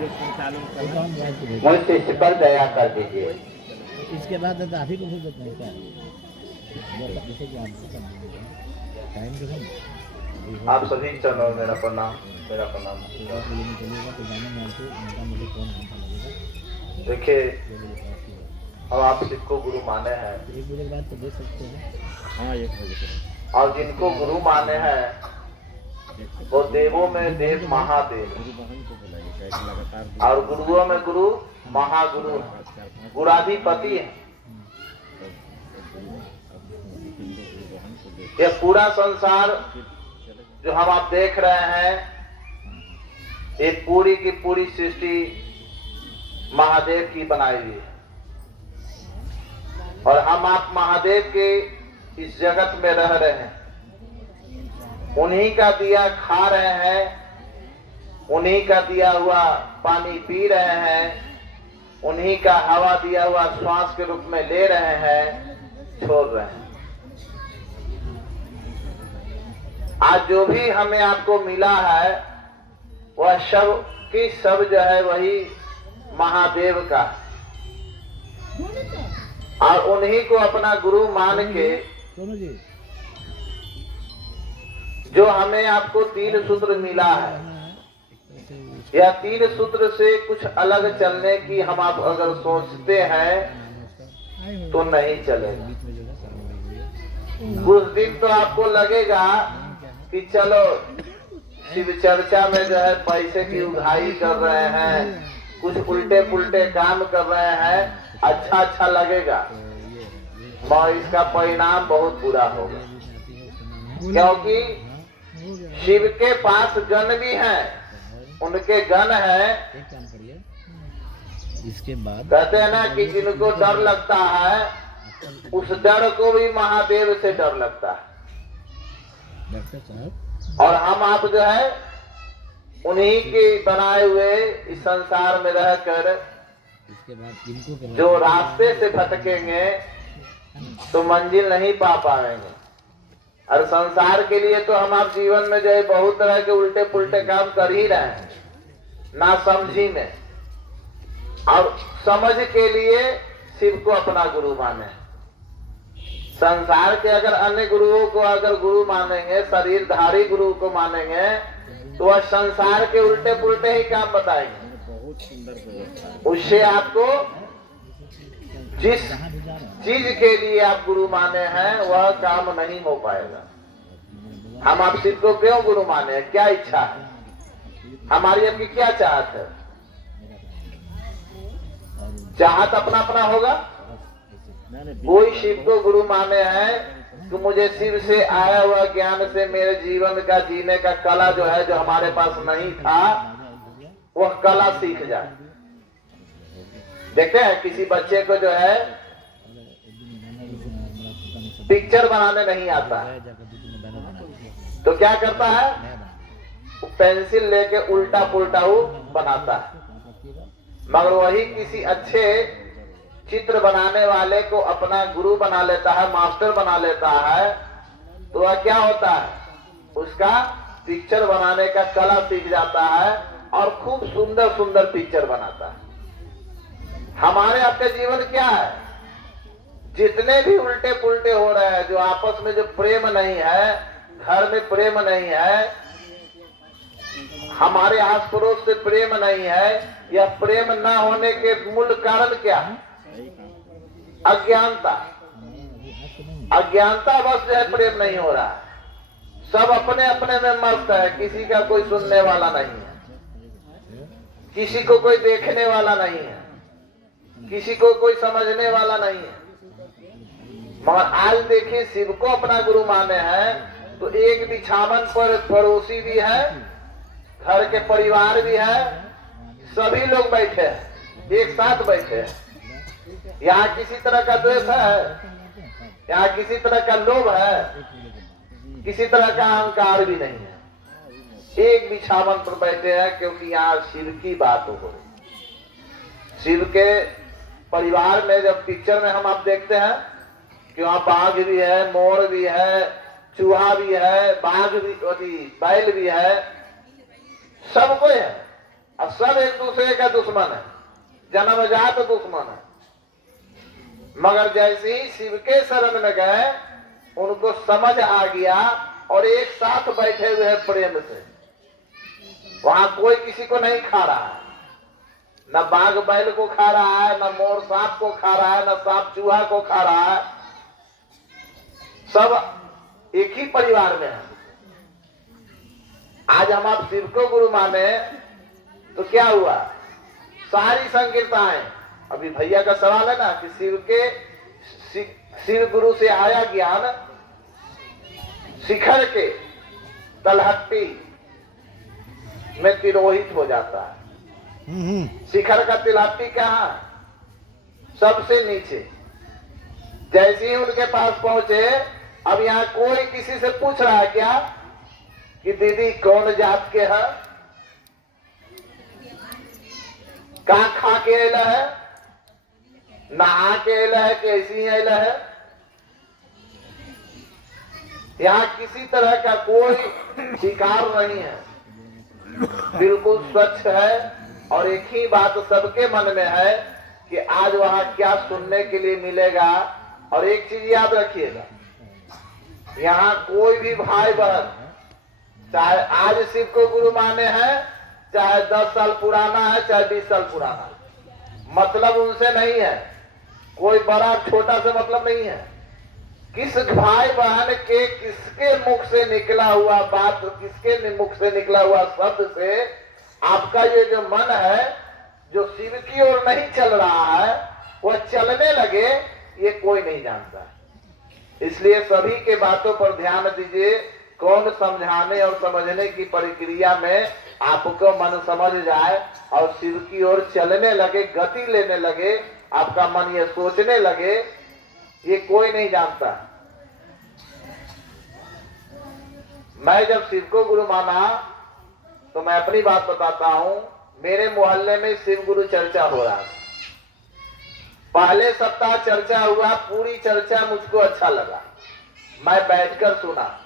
मुझ शिष्य पर दया कर दीजिए। इसके बाद आप ही को भूल देते हैं क्या? जैसे कि टाइम जो है आप सभी चलो, मेरा प्रणाम, मेरा प्रणाम। देखिए, अब आप जिनको गुरु माने हैं, एक बजे के बाद तो दे सकते हैं। हाँ, 1 बजे और जिनको गुरु माने हैं वो देवों में देव महादेव, और गुरुओं में गुरु महागुरु, गुराधिपति है। ये पूरा संसार जो हम आप देख रहे हैं, ये पूरी की पूरी सृष्टि महादेव की बनाई हुई है, और हम आप महादेव के इस जगत में रह रहे हैं, उन्हीं का दिया खा रहे हैं, उन्हीं का दिया हुआ पानी पी रहे हैं, उन्हीं का हवा दिया हुआ श्वास के रूप में ले रहे हैं, छोड़ रहे हैं। आज जो भी हमें आपको मिला है वह सब की सब जो है वही महादेव का, और उन्हीं को अपना गुरु मान के जो हमें आपको 3 सूत्र मिला है, यह 3 सूत्र से कुछ अलग चलने की हम आप अगर सोचते हैं तो नहीं चलेगा। कुछ दिन तो आपको लगेगा कि चलो शिव चर्चा में जो है पैसे की उगाही कर रहे हैं, कुछ उल्टे पुल्टे काम कर रहे हैं, अच्छा लगेगा, मगर इसका परिणाम बहुत बुरा होगा। क्योंकि शिव के पास गण भी हैं, उनके गण हैं। इसके बाद कहते हैं ना कि जिनको डर लगता है उस डर को भी महादेव से डर लगता है। डॉक्टर साहब, और हम आप जो है उन्हीं के बनाए हुए इस संसार में रहकर इसके बाद जो रास्ते से भटकेंगे तो मंजिल नहीं पा पाएंगे। और संसार के लिए तो हम आप जीवन में जो है बहुत तरह के उल्टे पुल्टे काम कर ही रहे हैं, ना समझी में। और समझ के लिए शिव को अपना गुरु माने। संसार के अगर अन्य गुरुओं को अगर गुरु मानेंगे, शरीरधारी गुरु को मानेंगे, तो वह संसार के उल्टे पुल्टे ही काम बताएंगे। बहुत सुंदर व्यवस्था। उससे आपको जिस चीज के लिए आप गुरु माने हैं वह काम नहीं हो पाएगा। हम आप शिव को क्यों गुरु माने हैं? क्या इच्छा है हमारी? आपकी क्या चाहत है? चाहत अपना अपना होगा। कोई शिव को गुरु माने हैं कि मुझे शिव से आया हुआ ज्ञान से मेरे जीवन का जीने का कला जो है, जो हमारे पास नहीं था, वह कला सीख जाए। देखते हैं किसी बच्चे को जो है पिक्चर बनाने नहीं आता है, तो क्या करता है? वो पेंसिल लेके उल्टा पुल्टा वो बनाता है। मगर वही किसी अच्छे चित्र बनाने वाले को अपना गुरु बना लेता है, मास्टर बना लेता है, तो वह क्या होता है? उसका पिक्चर बनाने का कला सीख जाता है और खूब सुंदर सुंदर पिक्चर बनाता है। हमारे आपके जीवन क्या है? जितने भी उल्टे पुल्टे हो रहे हैं, जो आपस में जो प्रेम नहीं है, घर में प्रेम नहीं है, हमारे आस पड़ोस से प्रेम नहीं है, यह प्रेम न होने के मूल कारण क्या है? अज्ञानता। अज्ञानता बस जो है प्रेम नहीं हो रहा है। सब अपने अपने में मस्त है, किसी का कोई सुनने वाला नहीं है, किसी को कोई देखने वाला नहीं है, किसी को कोई समझने वाला नहीं है। मगर आज देखिए, शिव को अपना गुरु माने हैं तो एक बिछावन पर पड़ोसी भी है, घर के परिवार भी है, सभी लोग बैठे हैं, एक साथ बैठे हैं। यहाँ किसी तरह का द्वेष है, यहाँ किसी तरह का लोभ है, किसी तरह का अहंकार भी नहीं है। एक बिछावन पर बैठे हैं क्योंकि यहाँ शिव की बात हो रही। शिव के परिवार में जब पिक्चर में हम आप देखते हैं कि वहाँ बाघ भी है, मोर भी है, चूहा भी है, बाघ भी, बैल भी है, सब कोई है। अब सब एक दूसरे का दुश्मन है, जन्मजात दुश्मन है। मगर जैसे ही शिव के शरण में गए उनको समझ आ गया और एक साथ बैठे हुए हैं प्रेम से। वहां कोई किसी को नहीं खा रहा है, न बाघ बैल को खा रहा है, न मोर सांप को खा रहा है, न सांप चूहा को खा रहा है। सब एक ही परिवार में है। आज हम आप शिव को गुरु माने तो क्या हुआ, सारी संकीर्ताएं, अभी भैया का सवाल है ना कि शिव गुरु से आया ज्ञान शिखर के तलहट्टी में तिरोहित हो जाता है। शिखर का तिलहट्टी कहाँ, सबसे नीचे। जैसे ही उनके पास पहुंचे, अब यहाँ कोई किसी से पूछ रहा है क्या कि दीदी कौन जात के है, कहाँ खा के अला है, नहा के अला है कि ऐसी ही अला है। यहाँ किसी तरह का कोई शिकार नहीं है, बिल्कुल स्वच्छ है। और एक ही बात सबके मन में है कि आज वहां क्या सुनने के लिए मिलेगा। और एक चीज याद रखिएगा, यहाँ कोई भी भाई बहन चाहे आज शिव को गुरु माने हैं, चाहे 10 साल पुराना है, चाहे 20 साल पुराना है, मतलब उनसे नहीं है। कोई बड़ा छोटा से मतलब नहीं है। किस भाई बहन के किसके मुख से निकला हुआ बात, किसके मुख से निकला हुआ शब्द से आपका ये जो मन है जो शिव की ओर नहीं चल रहा है वह चलने लगे, ये कोई नहीं जानता। इसलिए सभी के बातों पर ध्यान दीजिए। कौन समझाने और समझने की प्रक्रिया में आपको मन समझ जाए और शिव की ओर चलने लगे, गति लेने लगे, आपका मन ये सोचने लगे, ये कोई नहीं जानता। मैं जब शिव को गुरु माना तो मैं अपनी बात बताता हूं। मेरे मोहल्ले में शिव गुरु चर्चा हो रहा था। पहले सप्ताह चर्चा हुआ, पूरी चर्चा मुझको अच्छा लगा। मैं बैठकर सुना।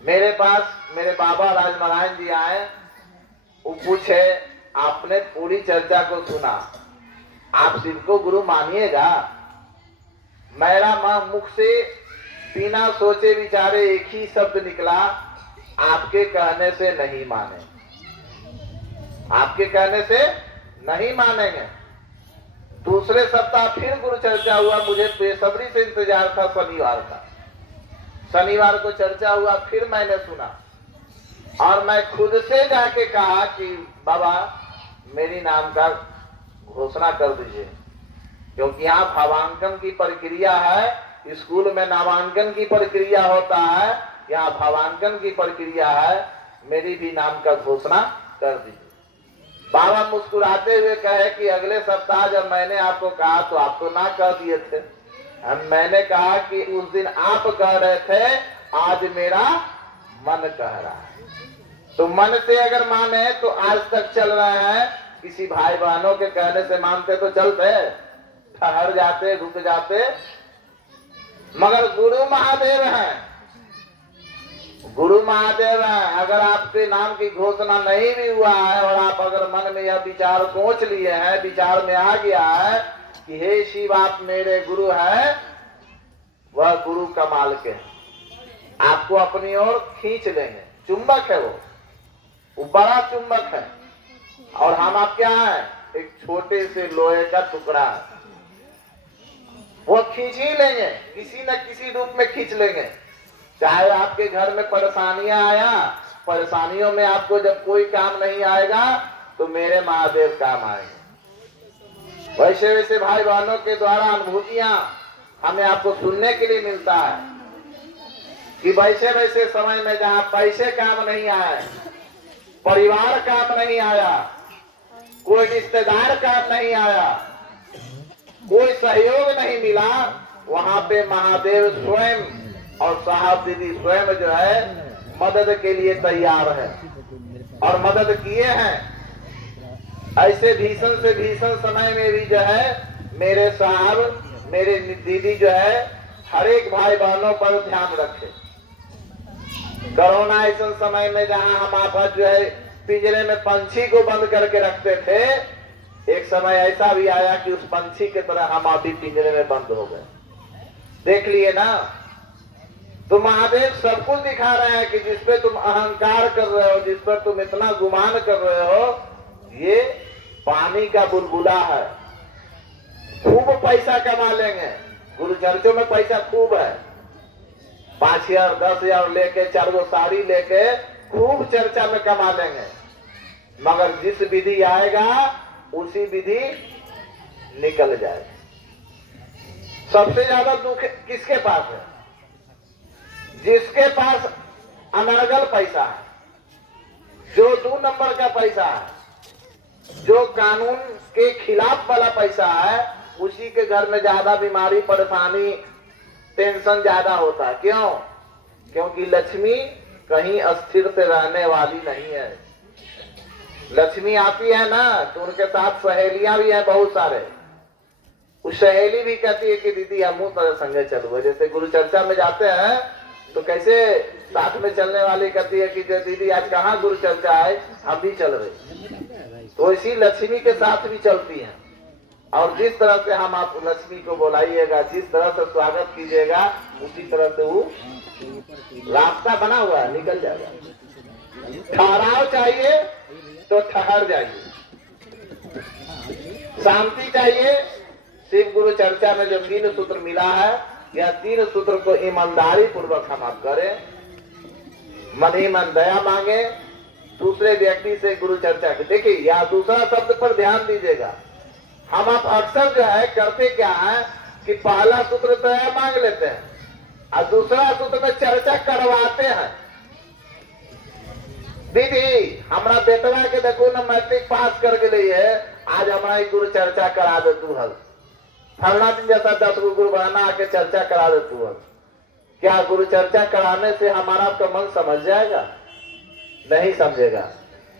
मेरे पास मेरे बाबा राजनारायण जी आए, वो पूछे आपने पूरी चर्चा को सुना, आप शिव को गुरु मानिएगा? मेरा मुख से बिना सोचे विचारे एक ही शब्द निकला, आपके कहने से नहीं माने, आपके कहने से नहीं मानेंगे। दूसरे सप्ताह फिर गुरु चर्चा हुआ। मुझे बेसब्री से इंतजार था शनिवार का। शनिवार को चर्चा हुआ, फिर मैंने सुना और मैं खुद से जाके कहा कि बाबा मेरी नाम का घोषणा कर दीजिए, क्योंकि यहाँ भावांकन की प्रक्रिया है। स्कूल में नामांकन की प्रक्रिया होता है, यहाँ भावांकन की प्रक्रिया है। मेरी भी नाम का घोषणा कर दीजिए। बाबा मुस्कुराते हुए कहे कि अगले सप्ताह जब मैंने आपको कहा तो आप तो ना कह दिए थे। मैंने कहा कि उस दिन आप कह रहे थे, आज मेरा मन कह रहा है। तो मन से अगर माने तो आज तक चल रहे हैं। किसी भाई बहनों के कहने से मानते तो चलते, ठहर जाते, रुक जाते। मगर गुरु महादेव हैं, गुरु महादेव हैं। अगर आपके नाम की घोषणा नहीं भी हुआ है और आप अगर मन में यह विचार सोच लिए हैं, विचार में आ गया है कि हे शिव आप मेरे गुरु हैं, वह गुरु कमाल के हैं, आपको अपनी ओर खींच लेंगे। चुंबक है वो बड़ा चुंबक है। और हम आप क्या है, एक छोटे से लोहे का टुकड़ा है। वो खींच ही लेंगे, किसी न किसी रूप में खींच लेंगे। चाहे आपके घर में परेशानियां आया, परेशानियों में आपको जब कोई काम नहीं आएगा तो मेरे महादेव काम आएंगे। वैसे वैसे भाई बहनों के द्वारा अनुभूतियां हमें आपको सुनने के लिए मिलता है कि वैसे वैसे समय में जहां पैसे काम नहीं आए, परिवार काम नहीं आया, कोई रिश्तेदार काम नहीं आया, कोई सहयोग नहीं मिला, वहां पे महादेव स्वयं और साहब दीदी स्वयं जो है मदद के लिए तैयार है और मदद किए हैं। ऐसे भीषण से भीषण समय में भी जो है मेरे साहब, मेरे दीदी जो है हर एक भाई बहनों पर ध्यान रखे। कोरोना ऐसे समय में जहां हम आप जो है पिंजरे में पंछी को बंद करके रखते थे, एक समय ऐसा भी आया कि उस पंछी की तरह हम अभी पिंजरे में बंद हो गए। देख लिए ना, तो महादेव सब कुछ दिखा रहे हैं कि जिस पे तुम अहंकार कर रहे हो, जिस पर तुम इतना गुमान कर रहे हो, ये पानी का बुलबुला है, खूब पैसा कमा लेंगे। गुरु चर्चों में पैसा खूब है, 5,000 10,000 लेके 4 गो साड़ी लेके खूब चर्चा में कमा लेंगे, मगर जिस विधि आएगा उसी विधि निकल जाएगा। सबसे ज्यादा दुख किसके पास है? जिसके पास अनर्गल पैसा है, जो 2 नंबर का पैसा है, जो कानून के खिलाफ वाला पैसा है, उसी के घर में ज्यादा बीमारी, परेशानी, टेंशन ज्यादा होता है। क्यों? क्योंकि लक्ष्मी कहीं अस्थिर से रहने वाली नहीं है। लक्ष्मी आती है ना, तो उनके साथ सहेलियां भी हैं बहुत सारे। उस सहेली भी कहती है कि दीदी हम तरह संगे चलो। जैसे गुरु चर्चा में जाते हैं तो कैसे साथ में चलने वाली कहती है कि दीदी आज कहाँ गुरु चर्चा है, हम भी चल रहे। तो इसी लक्ष्मी के साथ भी चलती हैं। और जिस तरह से हम आप लक्ष्मी को बुलाइएगा, जिस तरह से स्वागत कीजिएगा, उसी तरह से वो रास्ता बना हुआ है, निकल जाएगा। ठहराव चाहिए तो ठहर जाइए, शांति चाहिए। शिव गुरु चर्चा में जो 3 सूत्र मिला है, यह 3 सूत्र को ईमानदारी पूर्वक हम आप करें, मन ही मन दया मांगे, दूसरे व्यक्ति से गुरु चर्चा की। देखिए, या दूसरा शब्द पर ध्यान दीजिएगा। हम आप अक्सर जो है करते क्या है कि पहला सूत्र दया मांग लेते हैं और दूसरा सूत्र में चर्चा करवाते हैं। दीदी हमारा बेटवा के देखो ना मैट्रिक पास करके लिए है, आज हमारा गुरु चर्चा करा दे तू हल। फलना दिन जैसा 10 गो गुरु बना आके चर्चा करा दे तू हल। क्या गुरु चर्चा कराने से हमारा आपका मन समझ जाएगा? नहीं समझेगा।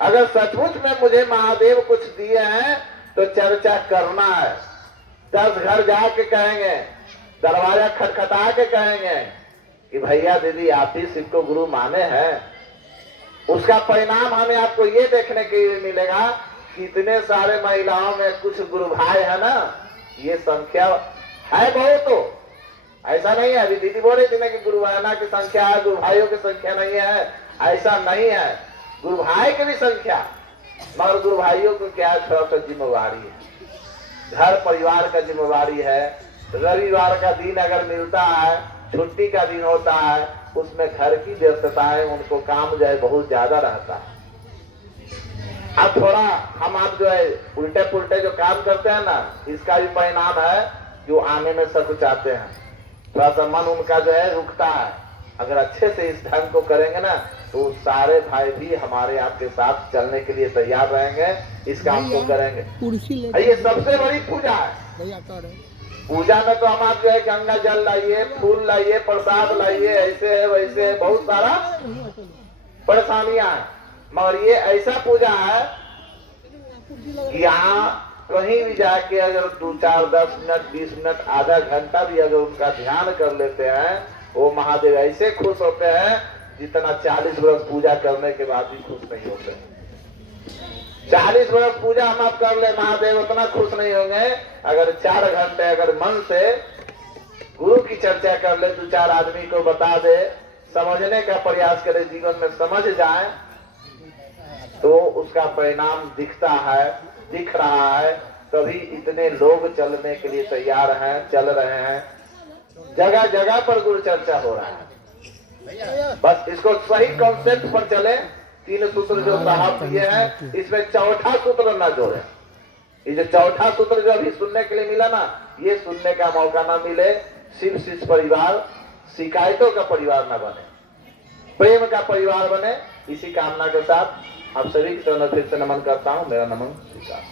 अगर सचमुच में मुझे महादेव कुछ दिए हैं तो चर्चा करना है। 10 घर जाके कहेंगे, दरवाजा खटखटा के कहेंगे कि भैया दीदी आप ही शिव को गुरु माने हैं। उसका परिणाम हमें आपको ये देखने के लिए मिलेगा कि इतने सारे महिलाओं में कुछ गुरु भाई है ना, ये संख्या है बहुत। तो ऐसा नहीं है, अभी दीदी बोल रही थी ना कि गुरु बहना की संख्या है, गुरु भाइयों की संख्या नहीं है। ऐसा नहीं है, गुरु भाई की भी संख्या, मगर गुरु भाइयों को क्या है, थोड़ा सा जिम्मेवारी है, घर परिवार का जिम्मेवारी है। रविवार का दिन अगर मिलता है, छुट्टी का दिन होता है, उसमें घर की व्यस्तता है, उनको काम जो है बहुत ज्यादा रहता है। अब थोड़ा हम आप जो है उल्टे पुल्टे जो काम करते हैं ना, इसका भी परिणाम है जो आने में सकुचाते हैं। थोड़ा सा मन उनका जो है रुकता है। अगर अच्छे से इस ढंग को करेंगे ना, तो सारे भाई भी हमारे आपके साथ चलने के लिए तैयार रहेंगे, इस काम को करेंगे। ये सबसे बड़ी पूजा है। पूजा में तो हम आप जो है गंगा जल लाइए, फूल लाइए, प्रसाद लाइए, ऐसे है वैसे है, बहुत सारा परेशानियां हैं। मगर ये ऐसा पूजा है कि यहाँ कहीं भी जाके अगर 2 4 10 मिनट 20 मिनट आधा घंटा भी अगर उनका ध्यान कर लेते हैं, वो महादेव ऐसे खुश होते हैं जितना 40 वर्ष पूजा करने के बाद भी खुश नहीं होते। 40 वर्ष पूजा हम आप कर ले, महादेव उतना खुश नहीं होंगे। अगर 4 घंटे अगर मन से गुरु की चर्चा कर ले, 2 4 आदमी को बता दे, समझने का प्रयास करे, जीवन में समझ जाए, तो उसका परिणाम दिखता है, दिख रहा है। तभी इतने लोग चलने के लिए तैयार हैं, चल रहे हैं। जगह जगह पर गुरु चर्चा हो रहा है। बस इसको सही कॉन्सेप्ट पर चले। 3 सूत्र जो साहब दिए हैं, इसमें चौथा सूत्र न जोड़े। ये जो चौथा सूत्र जो अभी सुनने के लिए मिला ना, ये सुनने का मौका ना मिले। शिव शिष्य परिवार शिकायतों का परिवार न बने, प्रेम का परिवार बने। इसी कामना के साथ आप सभी को फिर से नमन करता हूँ। मेरा नमन स्वीकार।